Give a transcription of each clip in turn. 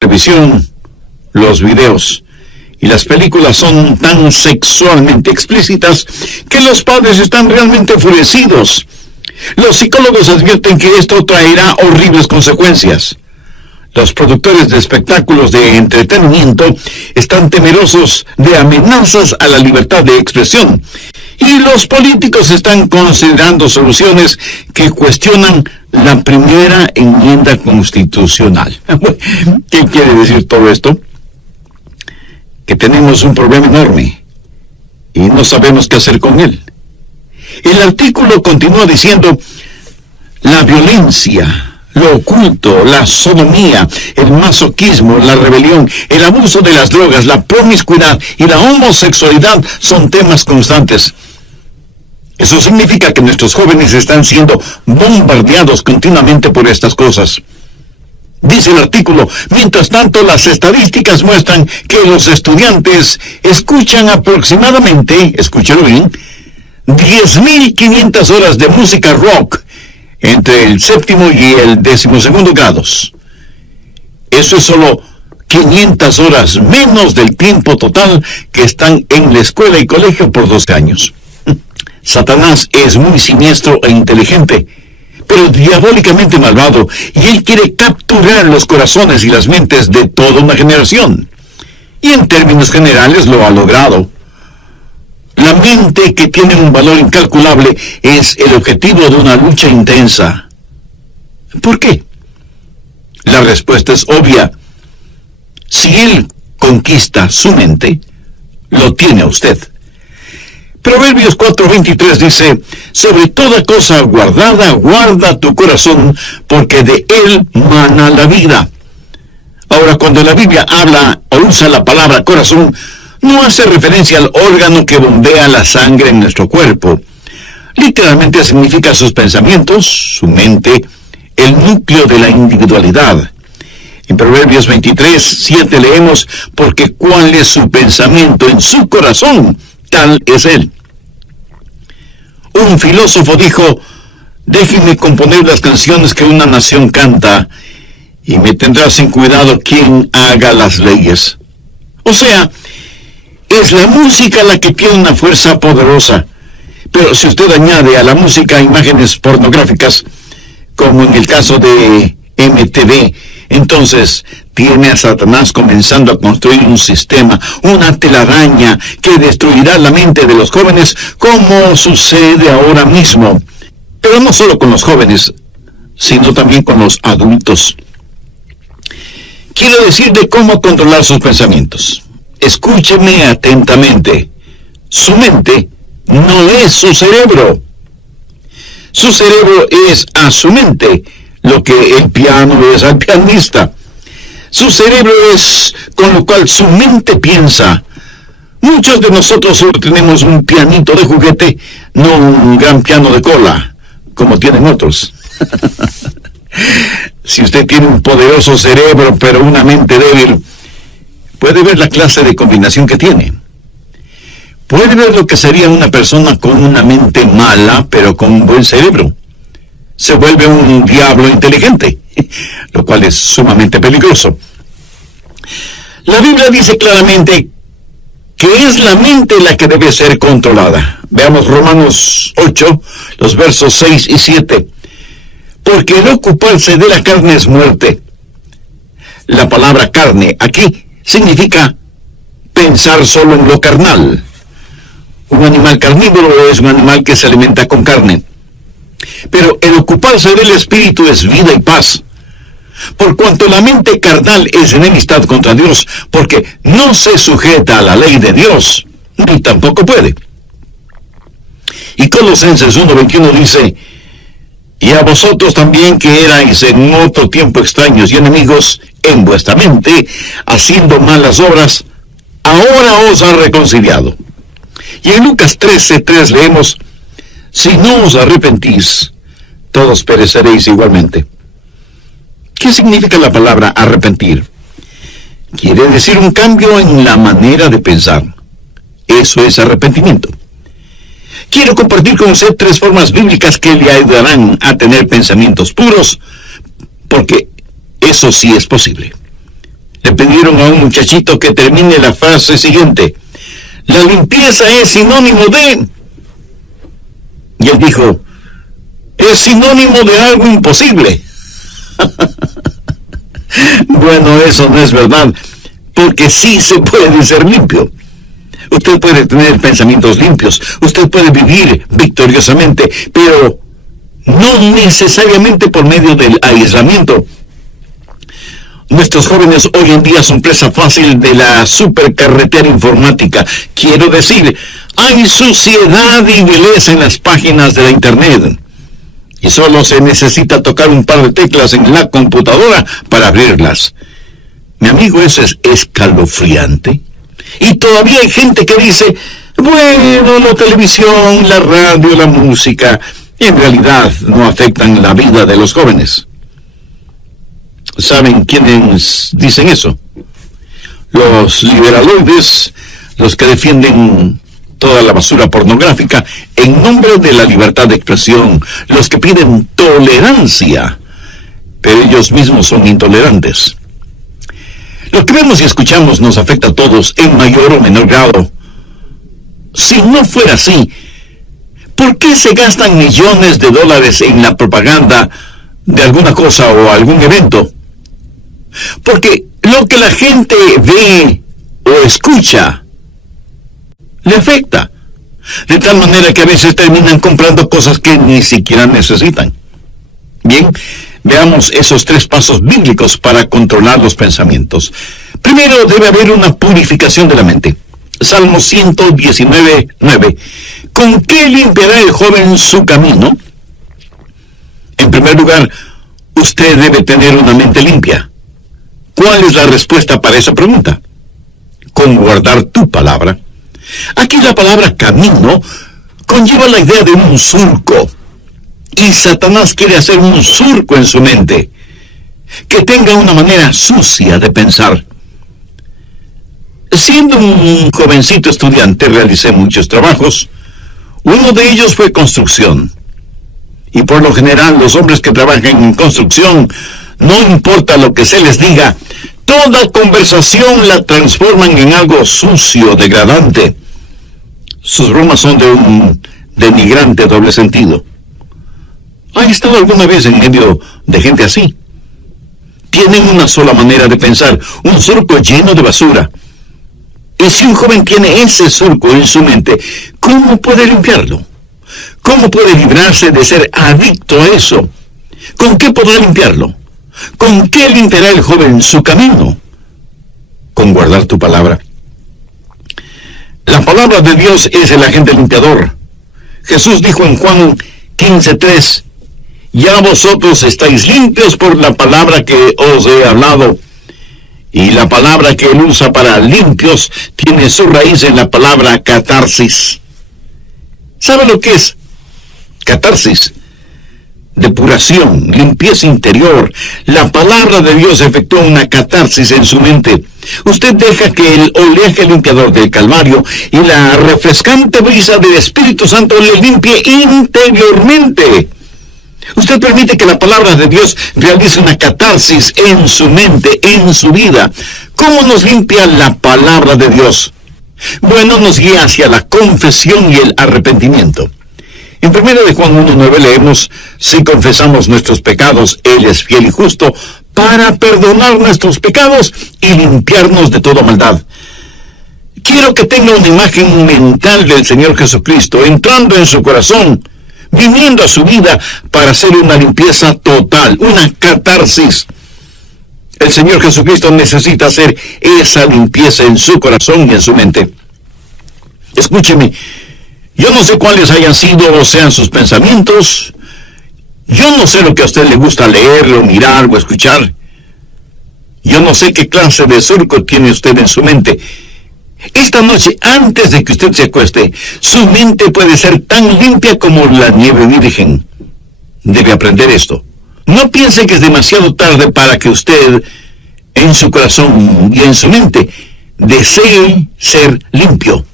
televisión, los videos y las películas son tan sexualmente explícitas que los padres están realmente enfurecidos. Los psicólogos advierten que esto traerá horribles consecuencias. Los productores de espectáculos de entretenimiento están temerosos de amenazas a la libertad de expresión. Y los políticos están considerando soluciones que cuestionan la primera enmienda constitucional. ¿Qué quiere decir todo esto? Que tenemos un problema enorme y no sabemos qué hacer con él. El artículo continúa diciendo: la violencia, lo oculto, la sodomía, el masoquismo, la rebelión, el abuso de las drogas, la promiscuidad y la homosexualidad son temas constantes. Eso significa que nuestros jóvenes están siendo bombardeados continuamente por estas cosas. Dice el artículo: mientras tanto, las estadísticas muestran que los estudiantes escuchan aproximadamente, escúchelo bien, 10.500 horas de música rock entre el 7º y el 12º grados. Eso es solo 500 horas menos del tiempo total que están en la escuela y colegio por 12 años. Satanás es muy siniestro e inteligente, pero diabólicamente malvado, y él quiere capturar los corazones y las mentes de toda una generación. Y en términos generales lo ha logrado. La mente, que tiene un valor incalculable, es el objetivo de una lucha intensa. ¿Por qué? La respuesta es obvia. Si él conquista su mente, lo tiene a usted. Proverbios 4:23 dice: sobre toda cosa guardada, guarda tu corazón, porque de él mana la vida. Ahora, cuando la Biblia habla o usa la palabra corazón, no hace referencia al órgano que bombea la sangre en nuestro cuerpo. Literalmente significa sus pensamientos, su mente, el núcleo de la individualidad. En Proverbios 23:7 leemos: porque cuál es su pensamiento en su corazón, tal es él. Un filósofo dijo: déjeme componer las canciones que una nación canta, y me tendrá sin cuidado quien haga las leyes. O sea, es la música la que tiene una fuerza poderosa. Pero si usted añade a la música imágenes pornográficas, como en el caso de MTV, entonces tiene a Satanás comenzando a construir un sistema, una telaraña que destruirá la mente de los jóvenes, como sucede ahora mismo. Pero no solo con los jóvenes, sino también con los adultos. Quiero decir de cómo controlar sus pensamientos. Escúcheme atentamente. Su mente no es su cerebro. Su cerebro es a su mente lo que el piano es al pianista. Su cerebro es con lo cual su mente piensa. Muchos de nosotros solo tenemos un pianito de juguete, no un gran piano de cola, como tienen otros. Si usted tiene un poderoso cerebro, pero una mente débil, puede ver la clase de combinación que tiene. Puede ver lo que sería una persona con una mente mala, pero con un buen cerebro. Se vuelve un diablo inteligente, lo cual es sumamente peligroso. La Biblia dice claramente que es la mente la que debe ser controlada. Veamos Romanos 8, los versos 6 y 7. Porque el ocuparse de la carne es muerte. La palabra carne aquí significa pensar solo en lo carnal. Un animal carnívoro es un animal que se alimenta con carne. Pero el ocuparse del espíritu es vida y paz. Por cuanto la mente carnal es enemistad contra Dios, porque no se sujeta a la ley de Dios, ni tampoco puede. Y Colosenses 1:21 dice: y a vosotros también, que erais en otro tiempo extraños y enemigos en vuestra mente, haciendo malas obras, ahora os ha reconciliado. Y en Lucas 13:3 leemos: si no os arrepentís, todos pereceréis igualmente. ¿Qué significa la palabra arrepentir? Quiere decir un cambio en la manera de pensar. Eso es arrepentimiento. Quiero compartir con usted 3 formas bíblicas que le ayudarán a tener pensamientos puros, porque eso sí es posible. pidieron a un muchachito que termine la frase siguiente: la limpieza es sinónimo de... Y él dijo: es sinónimo de algo imposible. Bueno, eso no es verdad, porque sí se puede ser limpio. Usted puede tener pensamientos limpios, usted puede vivir victoriosamente, pero no necesariamente por medio del aislamiento. Nuestros jóvenes hoy en día son presa fácil de la supercarretera informática. Quiero decir, hay suciedad y vileza en las páginas de la internet. Y solo se necesita tocar un par de teclas en la computadora para abrirlas. Mi amigo, eso es escalofriante. Y todavía hay gente que dice: bueno, la televisión, la radio, la música, en realidad no afectan la vida de los jóvenes. ¿Saben quiénes dicen eso? Los liberaloides, los que defienden toda la basura pornográfica en nombre de la libertad de expresión, los que piden tolerancia, pero ellos mismos son intolerantes. Lo que vemos y escuchamos nos afecta a todos en mayor o menor grado. Si no fuera así, ¿por qué se gastan millones de dólares en la propaganda de alguna cosa o algún evento? Porque lo que la gente ve o escucha le afecta, de tal manera que a veces terminan comprando cosas que ni siquiera necesitan. Bien, veamos esos 3 pasos bíblicos para controlar los pensamientos. Primero, debe haber una purificación de la mente. Salmo 119:9. ¿Con qué limpiará el joven su camino? En primer lugar, usted debe tener una mente limpia. ¿Cuál es la respuesta para esa pregunta? Con guardar tu palabra. Aquí la palabra camino conlleva la idea de un surco. Y Satanás quiere hacer un surco en su mente, que tenga una manera sucia de pensar. Siendo un jovencito estudiante, realicé muchos trabajos. Uno de ellos fue construcción. Y por lo general, los hombres que trabajan en construcción, no importa lo que se les diga, toda conversación la transforman en algo sucio, degradante. Sus bromas son de un denigrante doble sentido. ¿Ha estado alguna vez en medio de gente así? Tienen una sola manera de pensar, un surco lleno de basura. Y si un joven tiene ese surco en su mente, ¿cómo puede limpiarlo? ¿Cómo puede librarse de ser adicto a eso? ¿Con qué podrá limpiarlo? ¿Con qué limpiará el joven su camino? Con guardar tu palabra. La palabra de Dios es el agente limpiador. Jesús dijo en Juan 15:3, ya vosotros estáis limpios por la palabra que os he hablado. Y la palabra que él usa para limpios tiene su raíz en la palabra catarsis. ¿Sabe lo que es catarsis? Depuración, limpieza interior. La palabra de Dios efectúa una catarsis en su mente. Usted deja que el oleaje limpiador del Calvario y la refrescante brisa del Espíritu Santo le limpie interiormente. Usted permite que la palabra de Dios realice una catarsis en su mente, en su vida. ¿Cómo nos limpia la palabra de Dios? Bueno, nos guía hacia la confesión y el arrepentimiento. En 1 Juan 1:9 leemos: si confesamos nuestros pecados, Él es fiel y justo para perdonar nuestros pecados y limpiarnos de toda maldad. Quiero que tenga una imagen mental del Señor Jesucristo entrando en su corazón, viniendo a su vida para hacer una limpieza total, una catarsis. El Señor Jesucristo necesita hacer esa limpieza en su corazón y en su mente. Escúcheme, yo no sé cuáles hayan sido o sean sus pensamientos. Yo no sé lo que a usted le gusta leer, o mirar, o escuchar. Yo no sé qué clase de surco tiene usted en su mente. Esta noche, antes de que usted se acueste, su mente puede ser tan limpia como la nieve virgen. Debe aprender esto. No piense que es demasiado tarde para que usted, en su corazón y en su mente, desee ser limpio.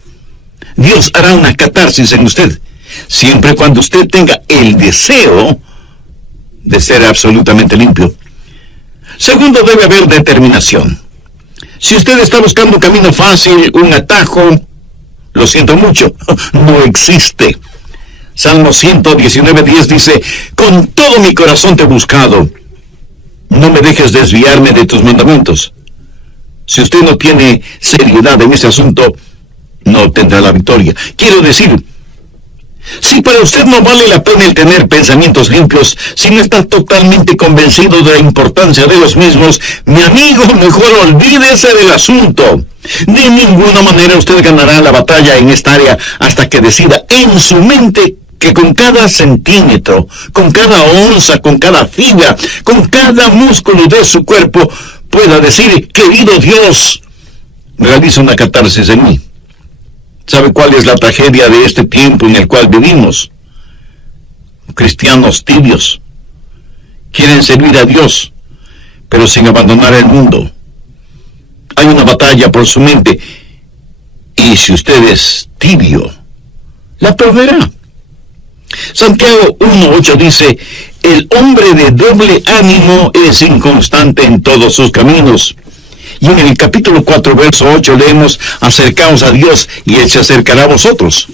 Dios hará una catarsis en usted, siempre y cuando usted tenga el deseo de ser absolutamente limpio. Segundo, debe haber determinación. Si usted está buscando un camino fácil, un atajo, lo siento mucho, no existe. Salmo 119:10 dice, con todo mi corazón te he buscado, no me dejes desviarme de tus mandamientos. Si usted no tiene seriedad en ese asunto, no tendrá la victoria. Quiero decir, si para usted no vale la pena el tener pensamientos limpios, si no está totalmente convencido de la importancia de los mismos, mi amigo, mejor olvídese del asunto. De ninguna manera usted ganará la batalla en esta área hasta que decida en su mente que con cada centímetro, con cada onza, con cada fibra, con cada músculo de su cuerpo, pueda decir, querido Dios, realiza una catarsis en mí. ¿Sabe cuál es la tragedia de este tiempo en el cual vivimos? Cristianos tibios. Quieren servir a Dios, pero sin abandonar el mundo. Hay una batalla por su mente, y si usted es tibio, la perderá. Santiago 1:8 dice, el hombre de doble ánimo es inconstante en todos sus caminos. Y en el capítulo 4, verso 8 leemos, acercaos a Dios y Él se acercará a vosotros.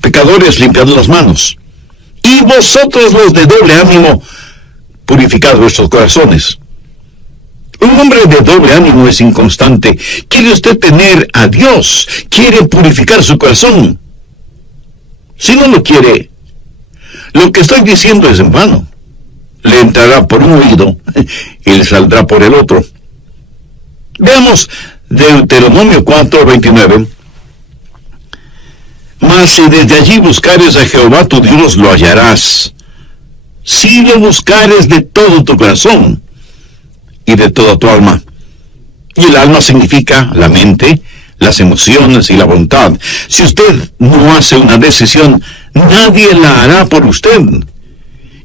Pecadores, limpiad las manos. Y vosotros los de doble ánimo, purificad vuestros corazones. Un hombre de doble ánimo es inconstante. ¿Quiere usted tener a Dios? ¿Quiere purificar su corazón? Si no lo quiere, lo que estoy diciendo es en vano. Le entrará por un oído y le saldrá por el otro. Veamos Deuteronomio 4:29. Mas si desde allí buscares a Jehová tu Dios, lo hallarás. Si lo buscares de todo tu corazón y de toda tu alma. Y el alma significa la mente, las emociones y la voluntad. Si usted no hace una decisión, nadie la hará por usted.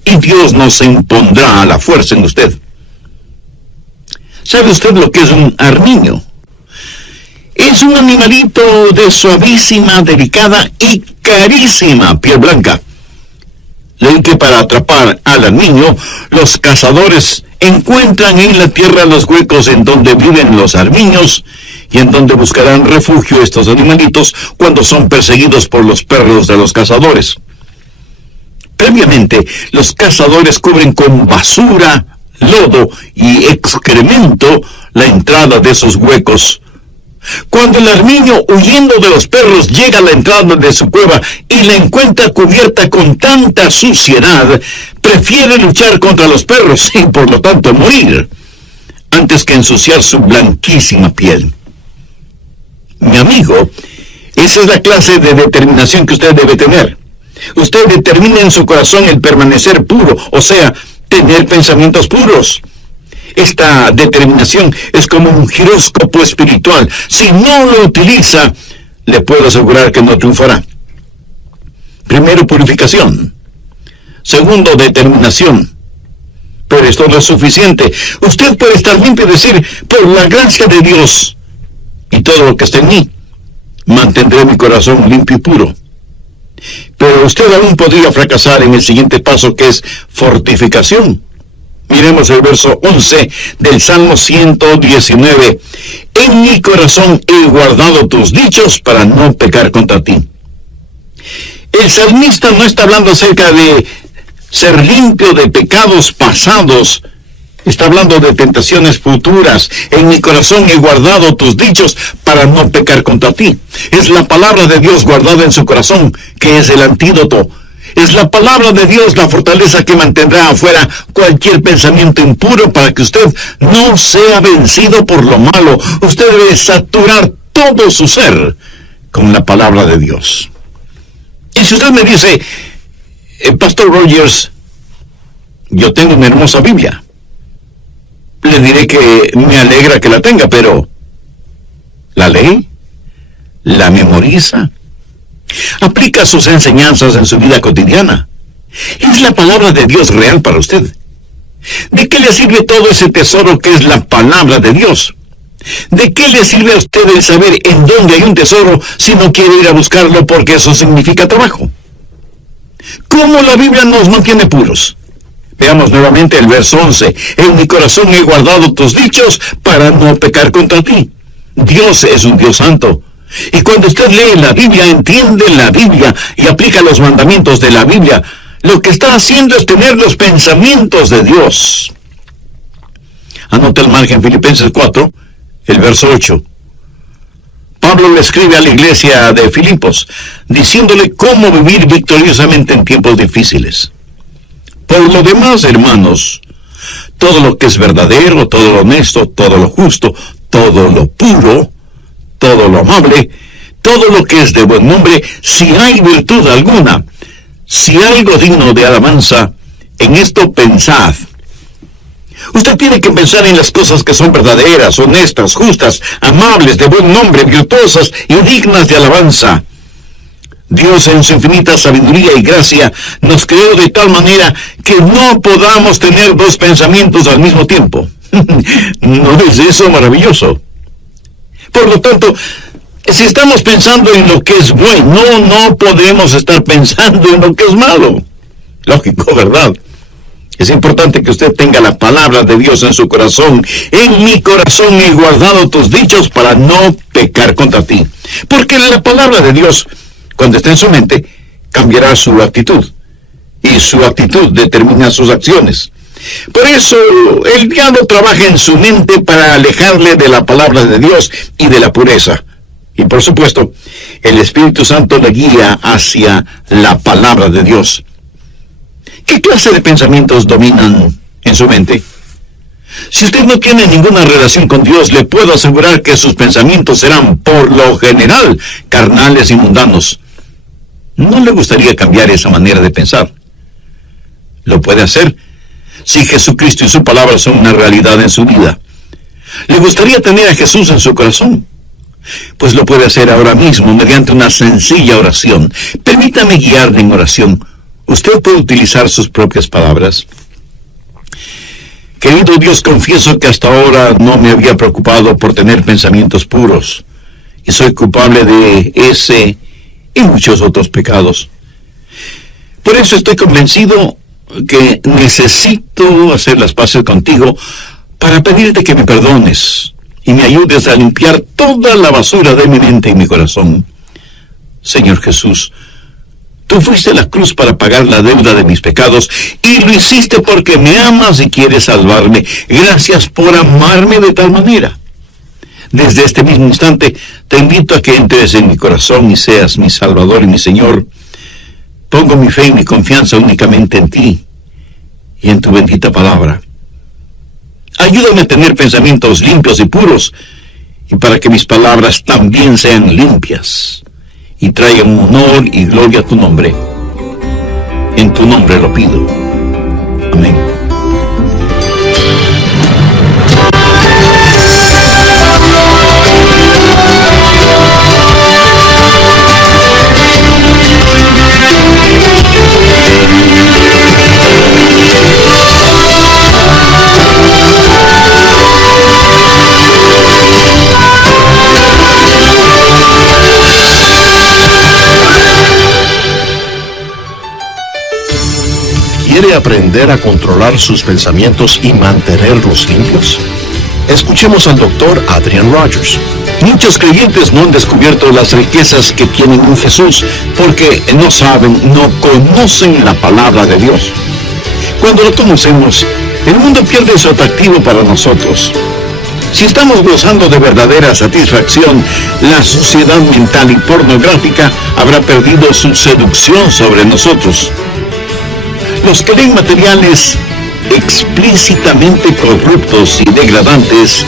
Y Dios no se impondrá a la fuerza en usted. ¿Sabe usted lo que es un armiño? Es un animalito de suavísima, delicada y carísima piel blanca. Leí que para atrapar al armiño, los cazadores encuentran en la tierra los huecos en donde viven los armiños y en donde buscarán refugio estos animalitos cuando son perseguidos por los perros de los cazadores. Previamente, los cazadores cubren con basura, lodo y excremento la entrada de esos huecos. Cuando el armiño, huyendo de los perros, llega a la entrada de su cueva y la encuentra cubierta con tanta suciedad, prefiere luchar contra los perros y por lo tanto morir, antes que ensuciar su blanquísima piel. Mi amigo, esa es la clase de determinación que usted debe tener. Usted determina en su corazón el permanecer puro, o sea, tener pensamientos puros. Esta determinación es como un giróscopo espiritual. Si no lo utiliza, le puedo asegurar que no triunfará. Primero, purificación. Segundo, determinación. Pero esto no es suficiente. Usted puede estar limpio y decir, por la gracia de Dios y todo lo que está en mí, mantendré mi corazón limpio y puro. Pero usted aún podría fracasar en el siguiente paso, que es fortificación. Miremos el verso 11 del Salmo 119. En mi corazón he guardado tus dichos para no pecar contra ti. El salmista no está hablando acerca de ser limpio de pecados pasados. Está hablando de tentaciones futuras. En mi corazón he guardado tus dichos para no pecar contra ti. Es la palabra de Dios guardada en su corazón, que es el antídoto. Es la palabra de Dios la fortaleza que mantendrá afuera cualquier pensamiento impuro para que usted no sea vencido por lo malo. Usted debe saturar todo su ser con la palabra de Dios. Y si usted me dice, Pastor Rogers, yo tengo una hermosa Biblia, le diré que me alegra que la tenga, pero ¿la lee? ¿La memoriza? ¿Aplica sus enseñanzas en su vida cotidiana? ¿Es la palabra de Dios real para usted? ¿De qué le sirve todo ese tesoro que es la palabra de Dios? ¿De qué le sirve a usted el saber en dónde hay un tesoro si no quiere ir a buscarlo porque eso significa trabajo? ¿Cómo la Biblia nos mantiene puros? Veamos nuevamente el verso 11. En mi corazón he guardado tus dichos para no pecar contra ti. Dios es un Dios santo. Y cuando usted lee la Biblia, entiende la Biblia y aplica los mandamientos de la Biblia, lo que está haciendo es tener los pensamientos de Dios. Anota el margen Filipenses 4, el verso 8. Pablo le escribe a la iglesia de Filipos, diciéndole cómo vivir victoriosamente en tiempos difíciles. Por lo demás, hermanos, todo lo que es verdadero, todo lo honesto, todo lo justo, todo lo puro, todo lo amable, todo lo que es de buen nombre, si hay virtud alguna, si hay algo digno de alabanza, en esto pensad. Usted tiene que pensar en las cosas que son verdaderas, honestas, justas, amables, de buen nombre, virtuosas y dignas de alabanza. Dios en su infinita sabiduría y gracia nos creó de tal manera que no podamos tener dos pensamientos al mismo tiempo. ¿No es eso maravilloso? Por lo tanto, si estamos pensando en lo que es bueno, no podemos estar pensando en lo que es malo. Lógico, ¿verdad? Es importante que usted tenga la palabra de Dios en su corazón. En mi corazón he guardado tus dichos para no pecar contra ti. Porque la palabra de Dios, cuando esté en su mente, cambiará su actitud. Y su actitud determina sus acciones. Por eso, el diablo trabaja en su mente para alejarle de la palabra de Dios y de la pureza. Y por supuesto, el Espíritu Santo le guía hacia la palabra de Dios. ¿Qué clase de pensamientos dominan en su mente? Si usted no tiene ninguna relación con Dios, le puedo asegurar que sus pensamientos serán, por lo general, carnales y mundanos. ¿No le gustaría cambiar esa manera de pensar? Lo puede hacer si Jesucristo y su palabra son una realidad en su vida. ¿Le gustaría tener a Jesús en su corazón? Pues lo puede hacer ahora mismo mediante una sencilla oración. Permítame guiarle en oración. Usted puede utilizar sus propias palabras. Querido Dios, confieso que hasta ahora no me había preocupado por tener pensamientos puros, y soy culpable de ese y muchos otros pecados. Por eso estoy convencido que necesito hacer las paces contigo para pedirte que me perdones y me ayudes a limpiar toda la basura de mi mente y mi corazón. Señor Jesús, tú fuiste a la cruz para pagar la deuda de mis pecados, y lo hiciste porque me amas y quieres salvarme. Gracias por amarme de tal manera. Desde este mismo instante, te invito a que entres en mi corazón y seas mi Salvador y mi Señor. Pongo mi fe y mi confianza únicamente en ti y en tu bendita palabra. Ayúdame a tener pensamientos limpios y puros, y para que mis palabras también sean limpias y traigan honor y gloria a tu nombre. En tu nombre lo pido. Amén. ¿Quiere aprender a controlar sus pensamientos y mantenerlos limpios? Escuchemos al doctor Adrian Rogers. Muchos creyentes no han descubierto las riquezas que tienen en Jesús porque no saben, no conocen la palabra de Dios. Cuando lo conocemos, el mundo pierde su atractivo para nosotros. Si estamos gozando de verdadera satisfacción, la suciedad mental y pornográfica habrá perdido su seducción sobre nosotros. Los que leen materiales explícitamente corruptos y degradantes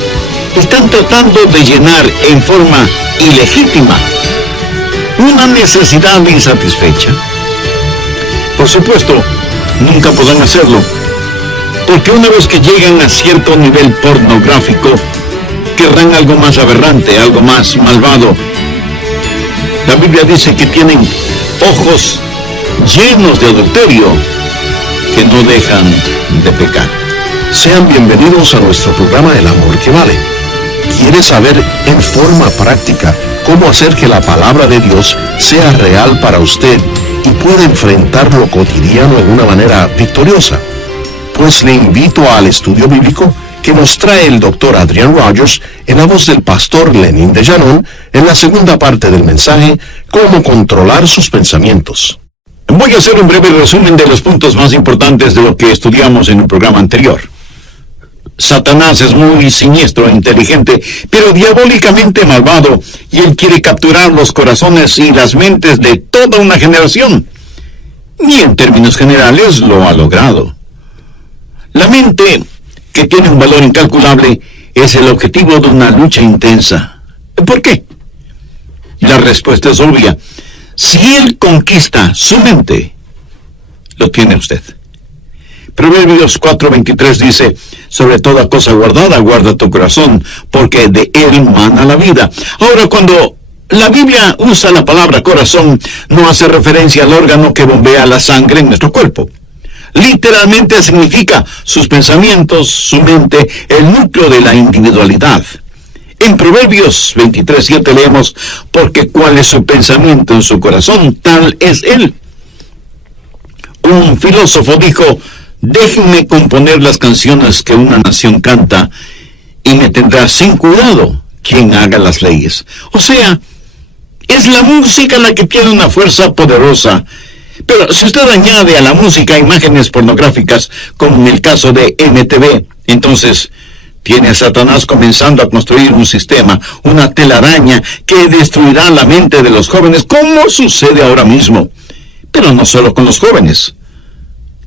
están tratando de llenar en forma ilegítima una necesidad insatisfecha. Por supuesto, nunca podrán hacerlo, porque una vez que llegan a cierto nivel pornográfico, querrán algo más aberrante, algo más malvado. La Biblia dice que tienen ojos llenos de adulterio, que no dejan de pecar. Sean bienvenidos a nuestro programa El Amor que Vale. ¿Quiere saber en forma práctica cómo hacer que la palabra de Dios sea real para usted y pueda enfrentar lo cotidiano de una manera victoriosa? Pues le invito al estudio bíblico que nos trae el Dr. Adrian Rogers en la voz del pastor Lenín de Llanón en la segunda parte del mensaje, Cómo controlar sus pensamientos. Voy a hacer un breve resumen de los puntos más importantes de lo que estudiamos en el programa anterior. Satanás es muy siniestro e inteligente, pero diabólicamente malvado, y él quiere capturar los corazones y las mentes de toda una generación. Y en términos generales lo ha logrado. La mente, que tiene un valor incalculable, es el objetivo de una lucha intensa. ¿Por qué? La respuesta es obvia. Si él conquista su mente, lo tiene usted. Proverbios 4:23 dice: sobre toda cosa guardada, guarda tu corazón, porque de él mana la vida. Ahora, cuando la Biblia usa la palabra corazón, no hace referencia al órgano que bombea la sangre en nuestro cuerpo. Literalmente significa sus pensamientos, su mente, el núcleo de la individualidad. En Proverbios 23:7 leemos: porque cuál es su pensamiento en su corazón, tal es él. Un filósofo dijo: déjenme componer las canciones que una nación canta, y me tendrá sin cuidado quien haga las leyes. O sea, es la música la que tiene una fuerza poderosa. Pero si usted añade a la música imágenes pornográficas, como en el caso de MTV, entonces tiene a Satanás comenzando a construir un sistema, una telaraña que destruirá la mente de los jóvenes, como sucede ahora mismo. Pero no solo con los jóvenes,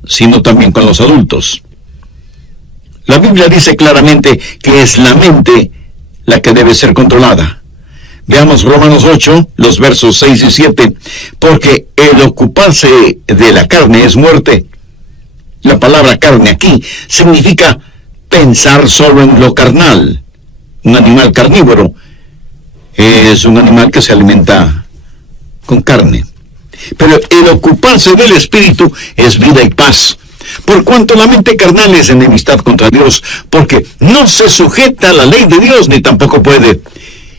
sino también con los adultos. La Biblia dice claramente que es la mente la que debe ser controlada. Veamos Romanos 8, los versos 6 y 7. Porque el ocuparse de la carne es muerte. La palabra carne aquí significa pensar solo en lo carnal. Un animal carnívoro es un animal que se alimenta con carne. Pero el ocuparse del espíritu es vida y paz. Por cuanto la mente carnal es enemistad contra Dios, porque no se sujeta a la ley de Dios, ni tampoco puede.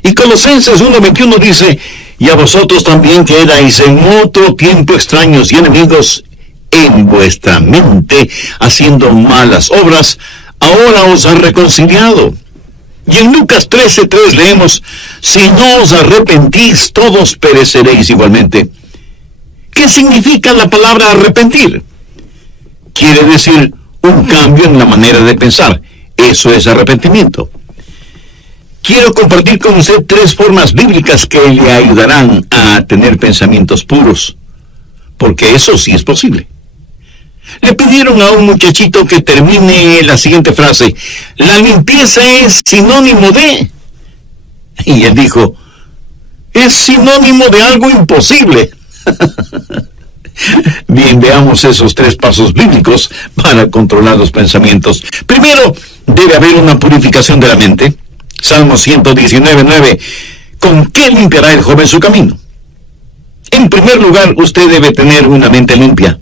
Y Colosenses 1:21 dice: y a vosotros también, que erais en otro tiempo extraños y enemigos en vuestra mente, haciendo malas obras, ahora os ha reconciliado. Y en Lucas 13:3 leemos: si no os arrepentís, todos pereceréis igualmente. ¿Qué significa la palabra arrepentir? Quiere decir un cambio en la manera de pensar. Eso es arrepentimiento. Quiero compartir con usted 3 formas bíblicas que le ayudarán a tener pensamientos puros, porque eso sí es posible. Le pidieron a un muchachito que termine la siguiente frase: la limpieza es sinónimo de... Y él dijo: es sinónimo de algo imposible. Bien, veamos esos 3 pasos bíblicos para controlar los pensamientos. Primero, debe haber una purificación de la mente. Salmo 119:9. ¿Con qué limpiará el joven su camino? En primer lugar, usted debe tener una mente limpia.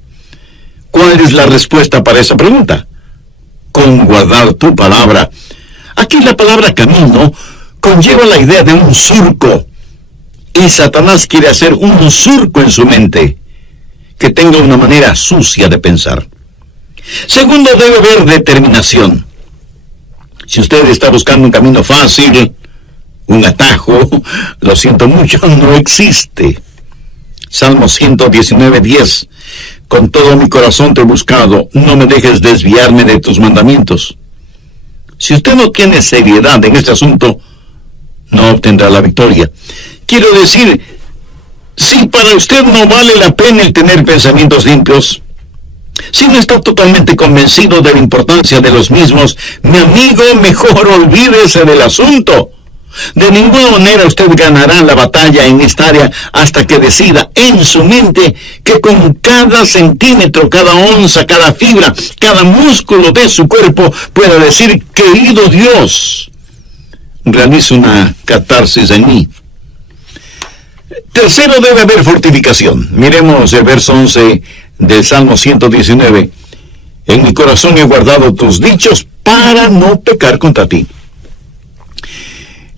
¿Cuál es la respuesta para esa pregunta? Con guardar tu palabra. Aquí la palabra camino conlleva la idea de un surco. Y Satanás quiere hacer un surco en su mente, que tenga una manera sucia de pensar. Segundo, debe haber determinación. Si usted está buscando un camino fácil, un atajo, lo siento mucho, no existe. Salmo 119:10. Con todo mi corazón te he buscado, no me dejes desviarme de tus mandamientos. Si usted no tiene seriedad en este asunto, no obtendrá la victoria. Quiero decir, si para usted no vale la pena el tener pensamientos limpios, si no está totalmente convencido de la importancia de los mismos, mi amigo, mejor olvídese del asunto. De ninguna manera usted ganará la batalla en esta área hasta que decida en su mente que con cada centímetro, cada onza, cada fibra, cada músculo de su cuerpo pueda decir: querido Dios, realiza una catarsis en mí. Tercero, debe haber fortificación. Miremos el verso 11 del Salmo 119. En mi corazón he guardado tus dichos para no pecar contra ti.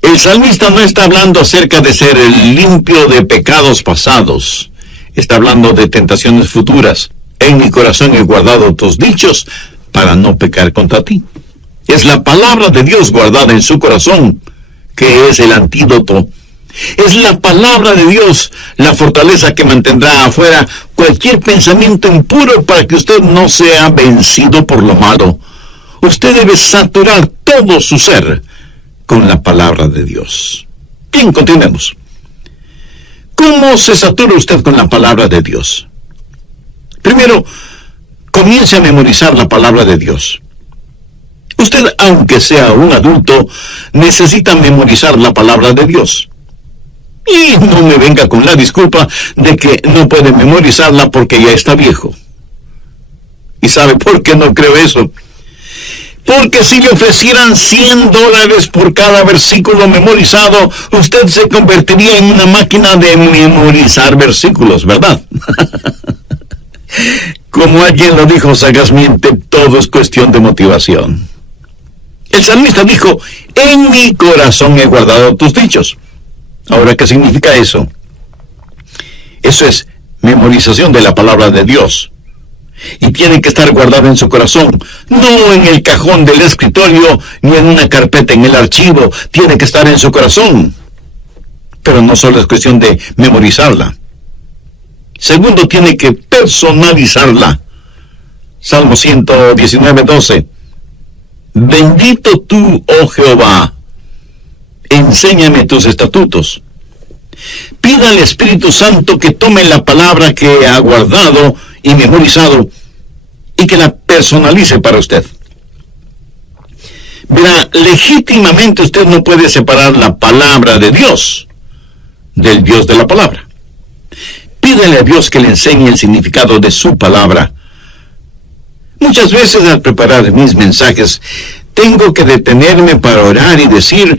El salmista no está hablando acerca de ser limpio de pecados pasados. Está hablando de tentaciones futuras. En mi corazón he guardado tus dichos para no pecar contra ti. Es la palabra de Dios guardada en su corazón que es el antídoto. Es la palabra de Dios la fortaleza que mantendrá afuera cualquier pensamiento impuro para que usted no sea vencido por lo malo. Usted debe saturar todo su ser con la palabra de Dios. Bien, continuemos. ¿Cómo se satura usted con la palabra de Dios? Primero, comience a memorizar la palabra de Dios. Usted, aunque sea un adulto, necesita memorizar la palabra de Dios. Y no me venga con la disculpa de que no puede memorizarla porque ya está viejo. ¿Y sabe por qué no creo eso? Porque si le ofrecieran $100 por cada versículo memorizado, usted se convertiría en una máquina de memorizar versículos, ¿verdad? Como alguien lo dijo sagazmente, todo es cuestión de motivación. El salmista dijo, en mi corazón he guardado tus dichos. Ahora, ¿qué significa eso? Eso es memorización de la palabra de Dios. Y tiene que estar guardada en su corazón, no en el cajón del escritorio, ni en una carpeta en el archivo. Tiene que estar en su corazón. Pero no solo es cuestión de memorizarla. Segundo, tiene que personalizarla. Salmo 119:12. Bendito tú, oh Jehová, enséñame tus estatutos. Pida al Espíritu Santo que tome la palabra que ha guardado y memorizado y que la personalice para usted. Verá, legítimamente usted no puede separar la palabra de Dios del Dios de la palabra. Pídale a Dios que le enseñe el significado de su palabra. Muchas veces al preparar mis mensajes, tengo que detenerme para orar y decir,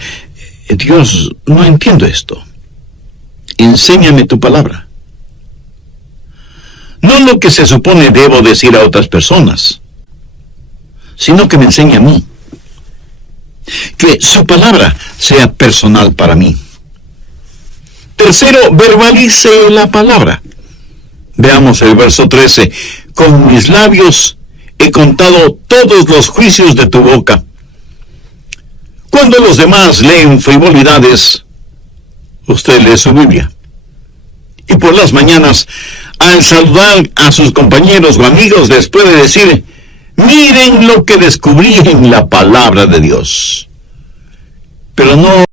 Dios, no entiendo esto. Enséñame tu palabra. No lo que se supone debo decir a otras personas, sino que me enseñe a mí. Que su palabra sea personal para mí. Tercero, verbalice la palabra. Veamos el verso 13. Con mis labios he contado todos los juicios de tu boca. Cuando los demás leen frivolidades, usted lee su Biblia. Y por las mañanas, al saludar a sus compañeros o amigos, les puede decir, miren lo que descubrí en la palabra de Dios. Pero no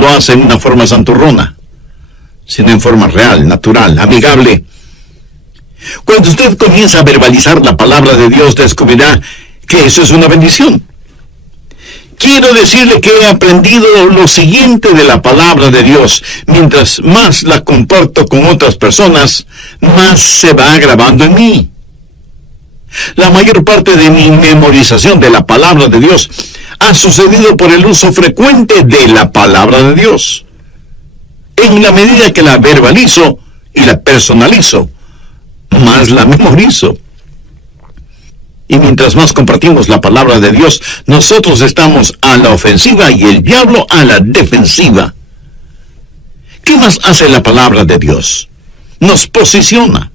lo hace en una forma santurrona, sino en forma real, natural, amigable. Cuando usted comienza a verbalizar la palabra de Dios, descubrirá que eso es una bendición. Quiero decirle que he aprendido lo siguiente de la palabra de Dios. Mientras más la comparto con otras personas, más se va grabando en mí. La mayor parte de mi memorización de la palabra de Dios ha sucedido por el uso frecuente de la palabra de Dios. En la medida que la verbalizo y la personalizo, más la memorizo. Y mientras más compartimos la palabra de Dios, nosotros estamos a la ofensiva y el diablo a la defensiva. ¿Qué más hace la palabra de Dios? Nos posiciona.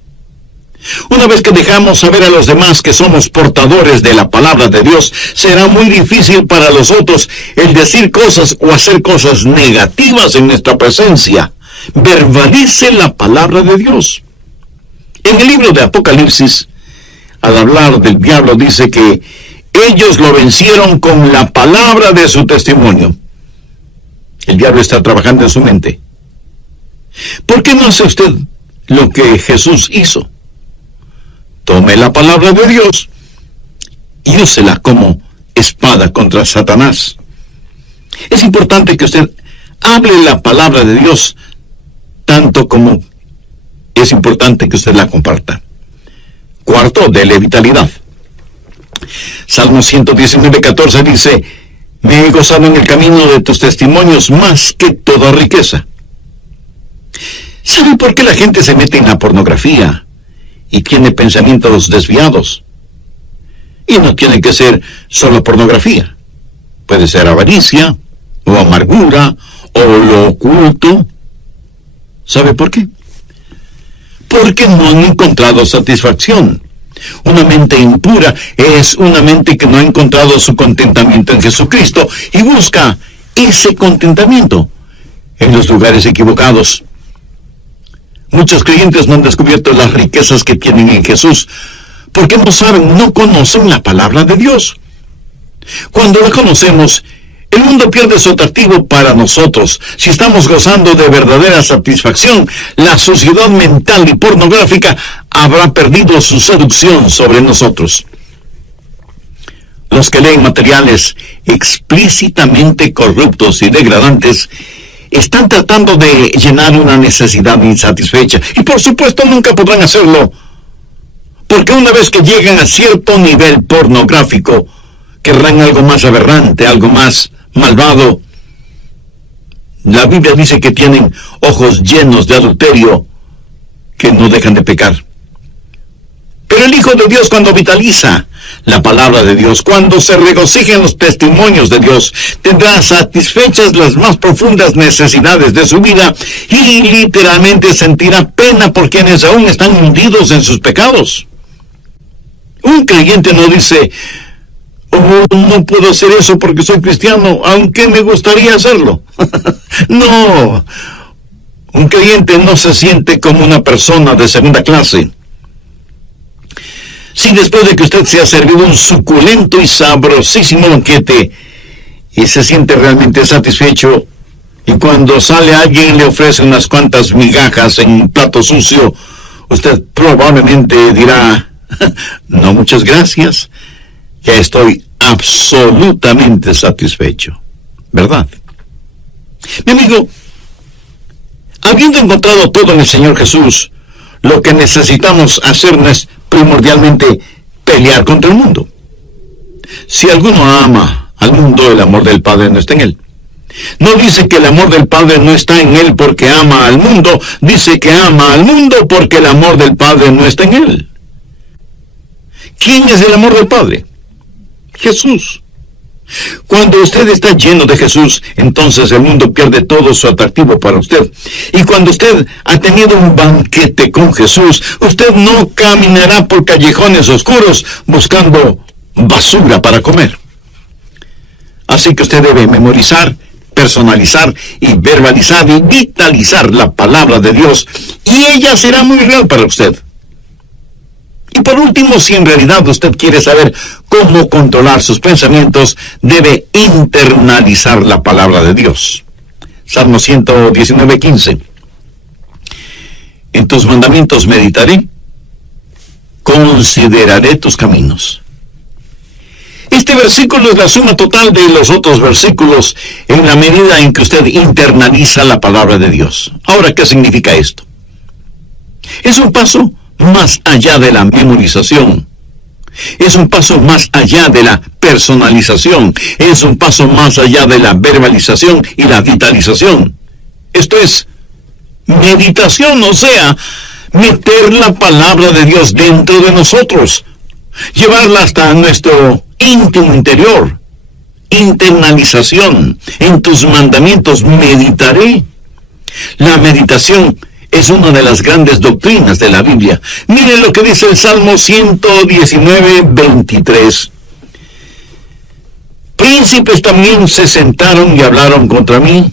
Una vez que dejamos saber a los demás que somos portadores de la palabra de Dios, será muy difícil para los otros el decir cosas o hacer cosas negativas en nuestra presencia. Verbalice la palabra de Dios. En el libro de Apocalipsis, al hablar del diablo, dice que ellos lo vencieron con la palabra de su testimonio. El diablo está trabajando en su mente. ¿Por qué no hace usted lo que Jesús hizo? Tome la palabra de Dios y úsela como espada contra Satanás. Es importante que usted hable la palabra de Dios, tanto como es importante que usted la comparta. Cuarto, dele vitalidad. Salmo 119:14 dice: me he gozado en el camino de tus testimonios más que toda riqueza. ¿Sabe por qué la gente se mete en la pornografía y tiene pensamientos desviados? Y no tiene que ser solo pornografía. Puede ser avaricia, o amargura, o lo oculto. ¿Sabe por qué? Porque no han encontrado satisfacción. Una mente impura es una mente que no ha encontrado su contentamiento en Jesucristo y busca ese contentamiento en los lugares equivocados. Muchos creyentes no han descubierto las riquezas que tienen en Jesús porque no saben, no conocen la palabra de Dios. Cuando la conocemos, el mundo pierde su atractivo para nosotros. Si estamos gozando de verdadera satisfacción, la suciedad mental y pornográfica habrá perdido su seducción sobre nosotros. Los que leen materiales explícitamente corruptos y degradantes están tratando de llenar una necesidad insatisfecha. Y por supuesto nunca podrán hacerlo, porque una vez que llegan a cierto nivel pornográfico, querrán algo más aberrante, algo más malvado. La Biblia dice que tienen ojos llenos de adulterio que no dejan de pecar. Pero el Hijo de Dios, cuando vitaliza la palabra de Dios, cuando se regocija en los testimonios de Dios, tendrá satisfechas las más profundas necesidades de su vida y literalmente sentirá pena por quienes aún están hundidos en sus pecados. Un creyente no dice: oh, no puedo hacer eso porque soy cristiano, aunque me gustaría hacerlo. No, un creyente no se siente como una persona de segunda clase. Si después de que usted se ha servido un suculento y sabrosísimo banquete y se siente realmente satisfecho, y cuando sale alguien y le ofrece unas cuantas migajas en un plato sucio, usted probablemente dirá: no, muchas gracias, ya estoy absolutamente satisfecho, ¿verdad? Mi amigo, habiendo encontrado todo en el Señor Jesús, lo que necesitamos hacer no es primordialmente pelear contra el mundo. Si alguno ama al mundo, el amor del Padre no está en él. No dice que el amor del Padre no está en él porque ama al mundo, dice que ama al mundo porque el amor del Padre no está en él. ¿Quién es el amor del Padre? Jesús. Cuando usted está lleno de Jesús, entonces el mundo pierde todo su atractivo para usted. Y cuando usted ha tenido un banquete con Jesús, usted no caminará por callejones oscuros buscando basura para comer. Así que usted debe memorizar, personalizar y verbalizar y vitalizar la palabra de Dios, y ella será muy real para usted. Y por último, si en realidad usted quiere saber cómo controlar sus pensamientos, debe internalizar la palabra de Dios. Salmo 119:15. En tus mandamientos meditaré, consideraré tus caminos. Este versículo es la suma total de los otros versículos en la medida en que usted internaliza la palabra de Dios. Ahora, ¿qué significa esto? Es un paso más allá de la memorización. Es un paso más allá de la personalización. Es un paso más allá de la verbalización y la vitalización. Esto es meditación, o sea, meter la palabra de Dios dentro de nosotros, llevarla hasta nuestro íntimo interior. Internalización. En tus mandamientos meditaré. La meditación es una de las grandes doctrinas de la Biblia. Miren lo que dice el Salmo 119:23. Príncipes también se sentaron y hablaron contra mí,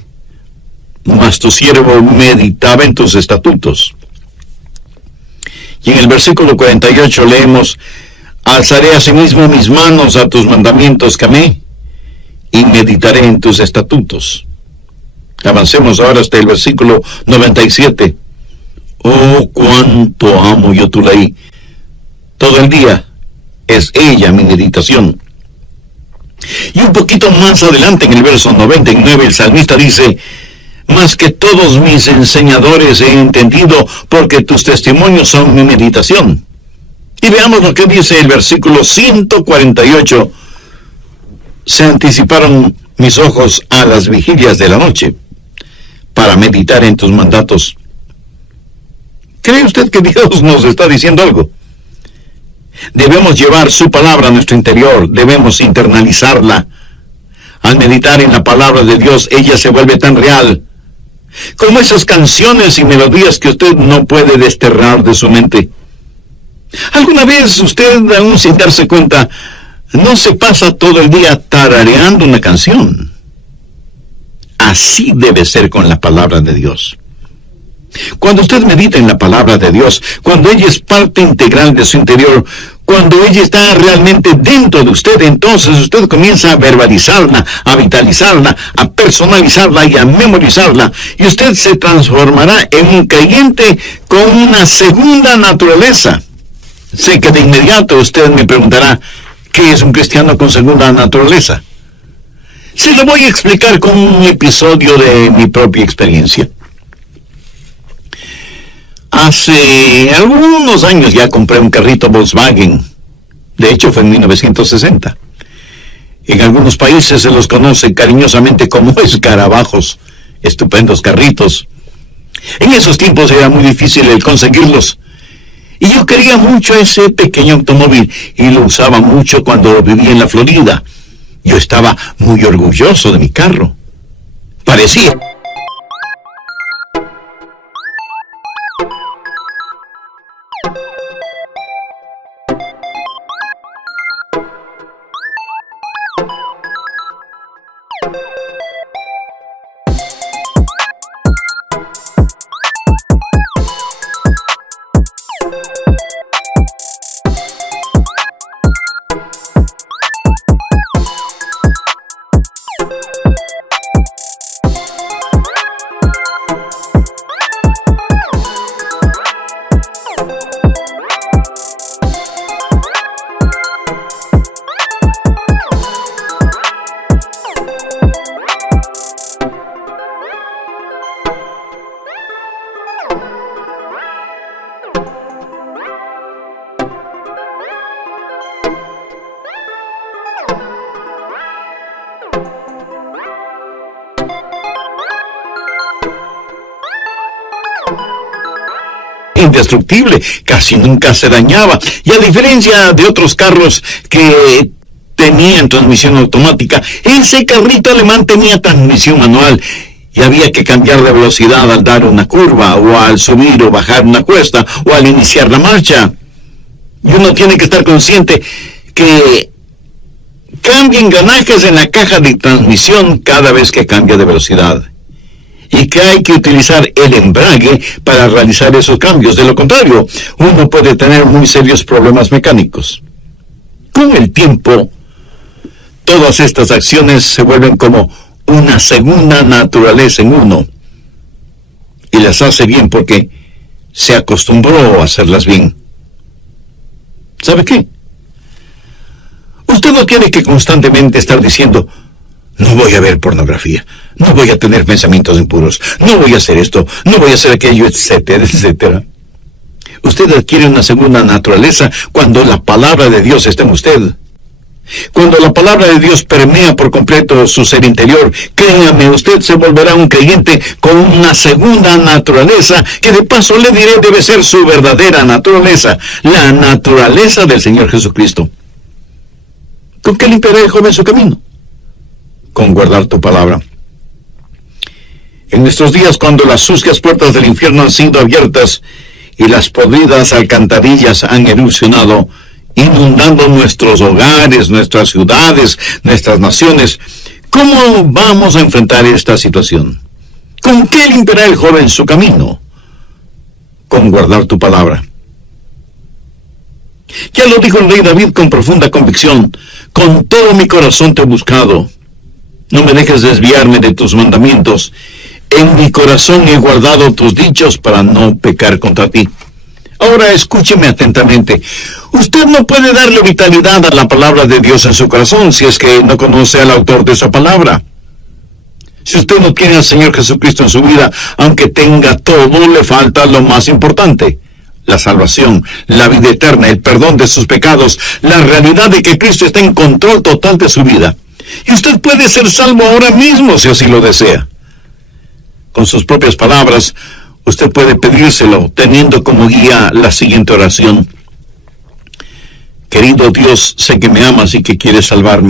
mas tu siervo meditaba en tus estatutos. Y en el versículo 48 leemos: alzaré asimismo mis manos a tus mandamientos que amé, y meditaré en tus estatutos. Avancemos ahora hasta el versículo 97. Oh, cuánto amo yo tu ley. Todo el día es ella mi meditación. Y un poquito más adelante, en el verso 99, el salmista dice: más que todos mis enseñadores he entendido, porque tus testimonios son mi meditación. Y veamos lo que dice el versículo 148. Se anticiparon mis ojos a las vigilias de la noche, para meditar en tus mandatos. ¿Cree usted que Dios nos está diciendo algo? Debemos llevar su palabra a nuestro interior, debemos internalizarla. Al meditar en la palabra de Dios, ella se vuelve tan real, como esas canciones y melodías que usted no puede desterrar de su mente. ¿Alguna vez usted, aún sin darse cuenta, no se pasa todo el día tarareando una canción? Así debe ser con la palabra de Dios. Cuando usted medita en la palabra de Dios, cuando ella es parte integral de su interior, cuando ella está realmente dentro de usted, entonces usted comienza a verbalizarla, a vitalizarla, a personalizarla y a memorizarla, y usted se transformará en un creyente con una segunda naturaleza. Sé que de inmediato usted me preguntará: ¿qué es un cristiano con segunda naturaleza? Se lo voy a explicar con un episodio de mi propia experiencia. Hace algunos años ya compré un carrito Volkswagen. De hecho, fue en 1960. En algunos países se los conoce cariñosamente como escarabajos. Estupendos carritos. En esos tiempos era muy difícil el conseguirlos. Y yo quería mucho ese pequeño automóvil y lo usaba mucho cuando vivía en la Florida. Yo estaba muy orgulloso de mi carro. Parecía indestructible, casi nunca se dañaba, y a diferencia de otros carros que tenían transmisión automática, ese carrito alemán tenía transmisión manual, y había que cambiar de velocidad al dar una curva, o al subir o bajar una cuesta, o al iniciar la marcha. Y uno tiene que estar consciente que cambia engranajes en la caja de transmisión cada vez que cambia de velocidad, y que hay que utilizar el embrague para realizar esos cambios. De lo contrario, uno puede tener muy serios problemas mecánicos. Con el tiempo, todas estas acciones se vuelven como una segunda naturaleza en uno, y las hace bien porque se acostumbró a hacerlas bien. ¿Sabe qué? Usted no tiene que constantemente estar diciendo: no voy a ver pornografía, no voy a tener pensamientos impuros, no voy a hacer esto, no voy a hacer aquello, etcétera, etcétera. Usted adquiere una segunda naturaleza cuando la palabra de Dios está en usted. Cuando la palabra de Dios permea por completo su ser interior, créame, usted se volverá un creyente con una segunda naturaleza, que de paso le diré debe ser su verdadera naturaleza, la naturaleza del Señor Jesucristo. ¿Con qué limpiará el joven su camino? Con guardar tu palabra. En nuestros días, cuando las sucias puertas del infierno han sido abiertas y las podridas alcantarillas han erupcionado, inundando nuestros hogares, nuestras ciudades, nuestras naciones, ¿cómo vamos a enfrentar esta situación? ¿Con qué limpiará el joven su camino? Con guardar tu palabra. Ya lo dijo el rey David con profunda convicción: con todo mi corazón te he buscado. No me dejes desviarme de tus mandamientos. En mi corazón he guardado tus dichos para no pecar contra ti. Ahora escúcheme atentamente. Usted no puede darle vitalidad a la palabra de Dios en su corazón si es que no conoce al autor de esa palabra. Si usted no tiene al Señor Jesucristo en su vida, aunque tenga todo, le falta lo más importante: la salvación, la vida eterna, el perdón de sus pecados, la realidad de que Cristo está en control total de su vida. Y usted puede ser salvo ahora mismo si así lo desea. Con sus propias palabras, usted puede pedírselo teniendo como guía la siguiente oración: querido Dios, sé que me amas y que quieres salvarme.